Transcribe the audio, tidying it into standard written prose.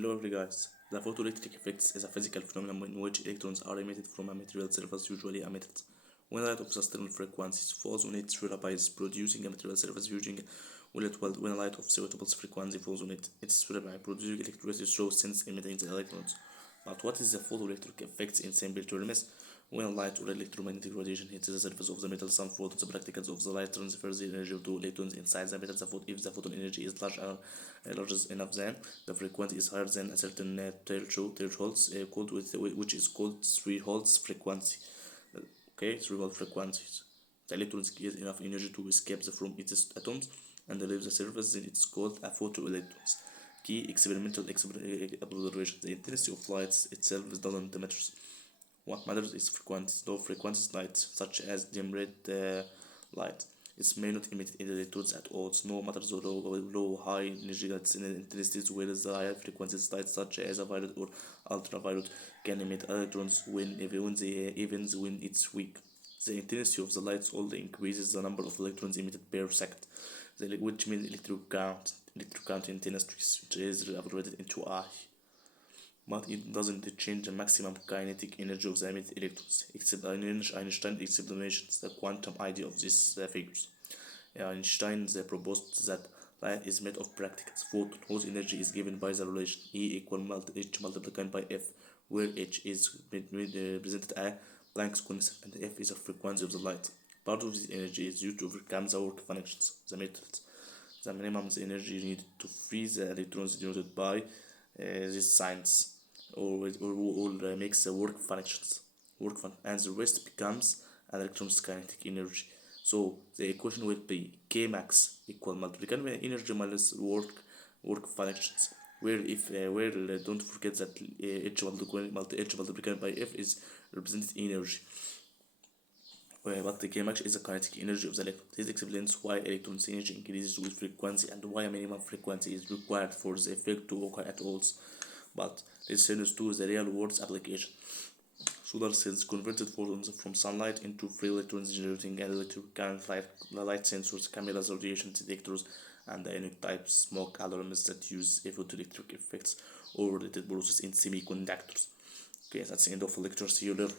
Hello guys, the photoelectric effect is a physical phenomenon in which electrons are emitted from a material surface, usually a metal. When light of sustainable frequencies falls on it, thereby producing a material surface using when a light of suitable frequency falls on it, it's thereby producing electricity through sense emitting the electrons. But what is the photoelectric effect in simple terms? When light or electromagnetic radiation hits the surface of the metal, some photons, the particles of the light transfers the energy to electrons inside the metal. If the photon energy is large enough, then the frequency is higher than a certain threshold, which is called threshold frequency. Okay, threshold frequencies. The electrons get enough energy to escape from its atoms and leave the surface, then it's called a photoelectrons. Key experimental observation: the intensity of light itself doesn't matter. What matters is frequency. Low frequency light, such as dim red light, it may not emit electrons at all. No matter the low high energy intensities, whereas the higher frequency light, such as a violet or ultraviolet, can emit electrons even when it's weak. The intensity of the light only increases the number of electrons emitted per second, which means electric current intensity, which is abbreviated into I. But it doesn't change the maximum kinetic energy of the emitted electrons, except Einstein's explanations, the quantum idea of these figures. Einstein proposed that light is made of particles, photons, whose energy is given by the relation E equal H multiplied by F, where H is represented a Planck's constant and F is the frequency of the light. Part of this energy is used to overcome the work functions of the metals. The minimum energy needed to free the electrons denoted by this signs or makes the work functions and the rest becomes electrons kinetic energy. So the equation will be K max equal multiplication by energy minus work functions, where don't forget that H multiplied by F is represented energy, but the K max is the kinetic energy of the electron. This explains why electrons energy increases with frequency and why a minimum frequency is required for the effect to occur at all. But this turns to the real world application. Solar cells converted photons from sunlight into free electrons, generating an electric current like light sensors, cameras, radiation detectors, and ionic type smoke alarms that use photoelectric effects or related process in semiconductors. Okay, that's the end of the lecture. See you later.